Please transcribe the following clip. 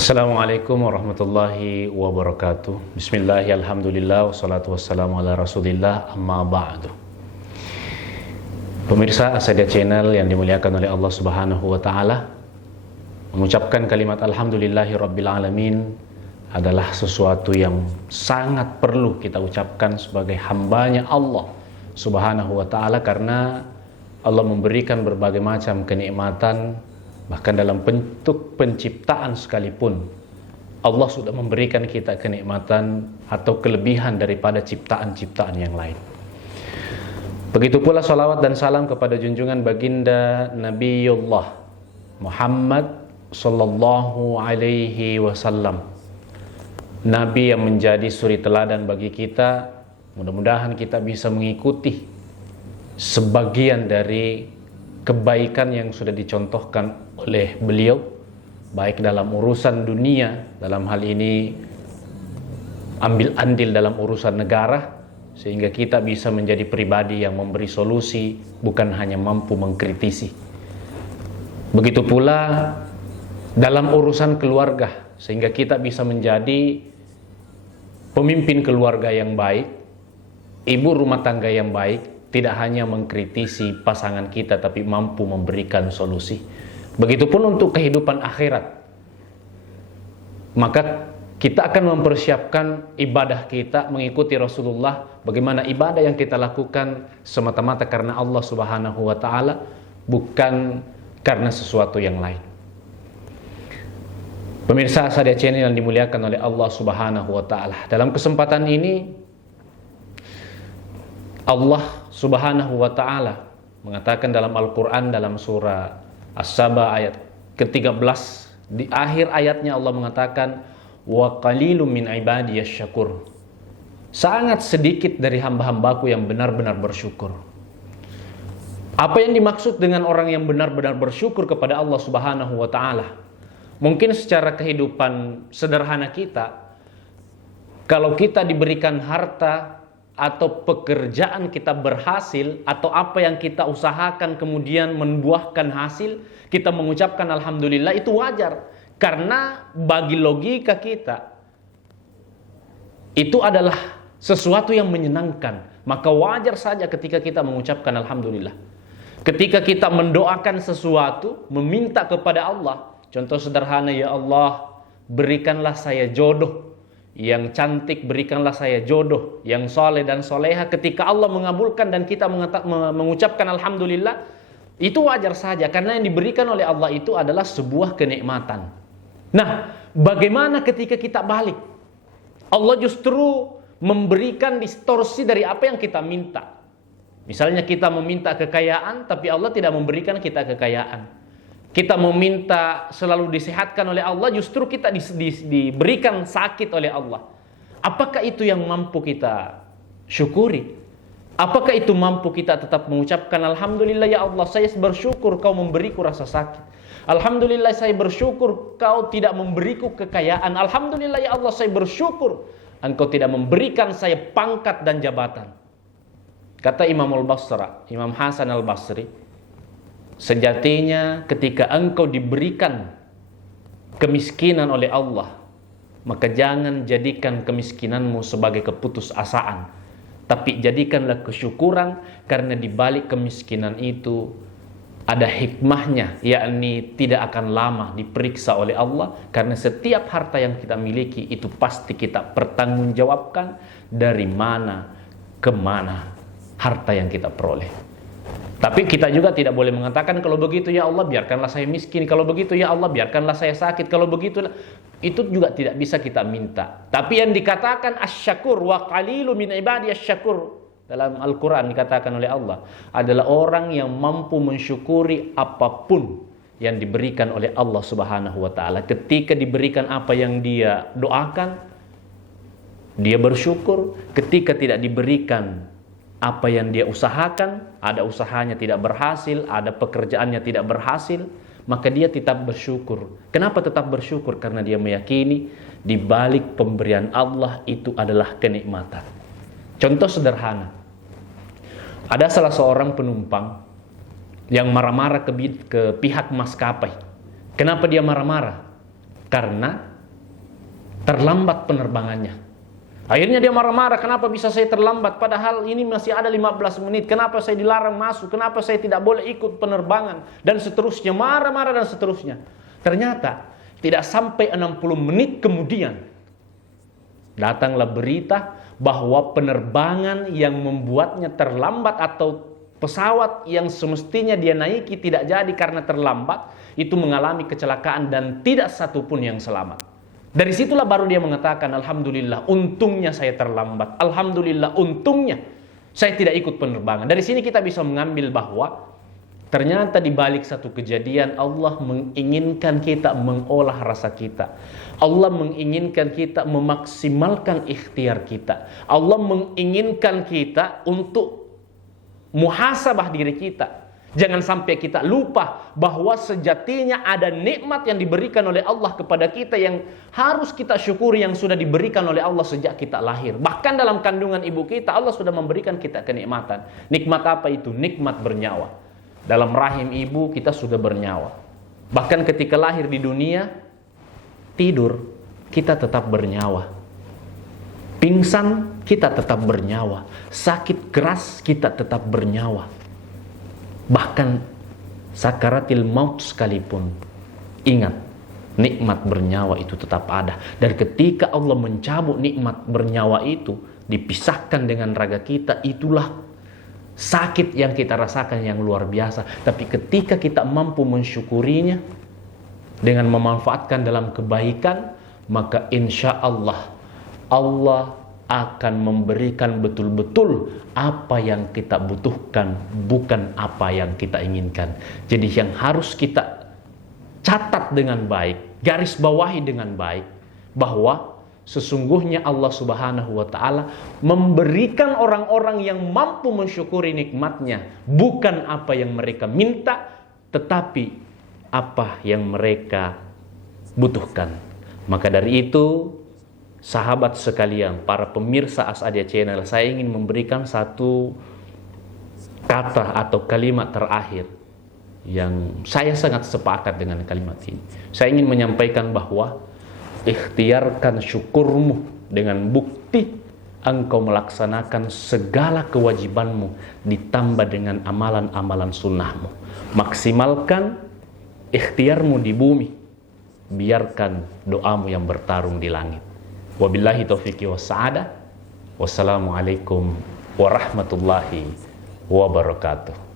Assalamualaikum warahmatullahi wabarakatuh. Bismillah, alhamdulillah, wassalatu wassalamu ala rasulillah, amma ba'du. Pemirsa As-Sadia Channel yang dimuliakan oleh Allah Subhanahu wa ta'ala, mengucapkan kalimat alhamdulillahi rabbil alamin adalah sesuatu yang sangat perlu kita ucapkan sebagai hambanya Allah Subhanahu wa ta'ala, karena Allah memberikan berbagai macam kenikmatan. Bahkan dalam bentuk penciptaan sekalipun, Allah sudah memberikan kita kenikmatan atau kelebihan daripada ciptaan-ciptaan yang lain. Begitu pula salawat dan salam kepada junjungan baginda Nabiullah Muhammad sallallahu alaihi wasallam, Nabi yang menjadi suri teladan bagi kita. Mudah-mudahan kita bisa mengikuti sebagian dari kebaikan yang sudah dicontohkan oleh beliau, baik dalam urusan dunia, dalam hal ini ambil andil dalam urusan negara, sehingga kita bisa menjadi pribadi yang memberi solusi, bukan hanya mampu mengkritisi. Begitu pula dalam urusan keluarga, sehingga kita bisa menjadi pemimpin keluarga yang baik, ibu rumah tangga yang baik, tidak hanya mengkritisi pasangan kita, tapi mampu memberikan solusi. Begitupun untuk kehidupan akhirat. Maka kita akan mempersiapkan ibadah kita mengikuti Rasulullah. Bagaimana ibadah yang kita lakukan semata-mata karena Allah Subhanahu wa ta'ala, bukan karena sesuatu yang lain. Pemirsa As-Sadia Channel yang dimuliakan oleh Allah Subhanahu wa ta'ala, dalam kesempatan ini Allah Subhanahu wa ta'ala mengatakan dalam Al-Quran, dalam surah As-Saba ayat ke-13, di akhir ayatnya Allah mengatakan, wa qalilum min ibadiyas syakur. Sangat sedikit dari hamba-hambaku yang benar-benar bersyukur. Apa yang dimaksud dengan orang yang benar-benar bersyukur kepada Allah Subhanahu wa ta'ala? Mungkin secara kehidupan sederhana kita, kalau kita diberikan harta atau pekerjaan kita berhasil, atau apa yang kita usahakan kemudian membuahkan hasil, kita mengucapkan alhamdulillah, itu wajar. Karena bagi logika kita, itu adalah sesuatu yang menyenangkan. Maka wajar saja ketika kita mengucapkan alhamdulillah. Ketika kita mendoakan sesuatu, meminta kepada Allah, contoh sederhana, ya Allah, berikanlah saya jodoh yang cantik, berikanlah saya jodoh yang soleh dan soleha. Ketika Allah mengabulkan dan kita mengucapkan alhamdulillah, itu wajar saja, karena yang diberikan oleh Allah itu adalah sebuah kenikmatan. Nah, bagaimana ketika kita balik? Allah justru memberikan distorsi dari apa yang kita minta. Misalnya kita meminta kekayaan, tapi Allah tidak memberikan kita kekayaan. Kita meminta selalu disehatkan oleh Allah, justru kita diberikan sakit oleh Allah. Apakah itu yang mampu kita syukuri? Apakah itu mampu kita tetap mengucapkan alhamdulillah, ya Allah, saya bersyukur kau memberiku rasa sakit. Alhamdulillah, saya bersyukur kau tidak memberiku kekayaan. Alhamdulillah, ya Allah, saya bersyukur engkau tidak memberikan saya pangkat dan jabatan. Kata Imam Hasan al-Basri, sejatinya ketika engkau diberikan kemiskinan oleh Allah, maka jangan jadikan kemiskinanmu sebagai keputusasaan, tapi jadikanlah kesyukuran, karena di balik kemiskinan itu ada hikmahnya, yakni tidak akan lama diperiksa oleh Allah, karena setiap harta yang kita miliki itu pasti kita pertanggungjawabkan dari mana ke mana harta yang kita peroleh. Tapi kita juga tidak boleh mengatakan, kalau begitu ya Allah biarkanlah saya miskin, kalau begitu ya Allah biarkanlah saya sakit, kalau begitu, itu juga tidak bisa kita minta. Tapi yang dikatakan asyakur, wa qalilu min ibadiyas syakur, dalam Al-Quran dikatakan oleh Allah, adalah orang yang mampu mensyukuri apapun yang diberikan oleh Allah Subhanahu wa ta'ala. Ketika diberikan apa yang dia doakan, dia bersyukur. Ketika tidak diberikan apa yang dia usahakan, ada usahanya tidak berhasil, ada pekerjaannya tidak berhasil, maka dia tetap bersyukur. Kenapa tetap bersyukur? Karena dia meyakini di balik pemberian Allah itu adalah kenikmatan. Contoh sederhana, ada salah seorang penumpang yang marah-marah ke pihak maskapai. Kenapa dia marah-marah? Karena terlambat penerbangannya. Akhirnya dia marah-marah, kenapa bisa saya terlambat? Padahal ini masih ada 15 menit. Kenapa saya dilarang masuk? Kenapa saya tidak boleh ikut penerbangan? Dan seterusnya, marah-marah dan seterusnya. Ternyata tidak sampai 60 menit kemudian datanglah berita bahwa penerbangan yang membuatnya terlambat atau pesawat yang semestinya dia naiki tidak jadi karena terlambat, itu mengalami kecelakaan dan tidak satupun yang selamat. Dari situlah baru dia mengatakan, alhamdulillah untungnya saya terlambat, alhamdulillah untungnya saya tidak ikut penerbangan. Dari sini kita bisa mengambil bahwa ternyata di balik satu kejadian Allah menginginkan kita mengolah rasa kita. Allah menginginkan kita memaksimalkan ikhtiar kita. Allah menginginkan kita untuk muhasabah diri kita. Jangan sampai kita lupa bahwa sejatinya ada nikmat yang diberikan oleh Allah kepada kita yang harus kita syukuri, yang sudah diberikan oleh Allah sejak kita lahir. Bahkan dalam kandungan ibu kita Allah sudah memberikan kita kenikmatan. Nikmat apa itu? Nikmat bernyawa. Dalam rahim ibu kita sudah bernyawa. Bahkan ketika lahir di dunia, tidur kita tetap bernyawa. Pingsan kita tetap bernyawa. Sakit keras kita tetap bernyawa. Bahkan sakaratil maut sekalipun, ingat, nikmat bernyawa itu tetap ada. Dan ketika Allah mencabut nikmat bernyawa itu, dipisahkan dengan raga kita, itulah sakit yang kita rasakan yang luar biasa. Tapi ketika kita mampu mensyukurinya dengan memanfaatkan dalam kebaikan, maka insya Allah Allah akan memberikan betul-betul apa yang kita butuhkan, bukan apa yang kita inginkan. Jadi yang harus kita catat dengan baik, garis bawahi dengan baik, bahwa sesungguhnya Allah Subhanahu wa Ta'ala memberikan orang-orang yang mampu mensyukuri nikmatnya, bukan apa yang mereka minta, tetapi apa yang mereka butuhkan. Maka dari itu, sahabat sekalian, para pemirsa Asadia Channel, saya ingin memberikan satu kata atau kalimat terakhir yang saya sangat sepakat dengan kalimat ini. Saya ingin menyampaikan bahwa ikhtiarkan syukurmu dengan bukti engkau melaksanakan segala kewajibanmu ditambah dengan amalan-amalan sunnahmu. Maksimalkan ikhtiarmu di bumi, biarkan doamu yang bertarung di langit. Wabillahi taufiqi wassa'adah. Wassalamualaikum warahmatullahi wabarakatuh.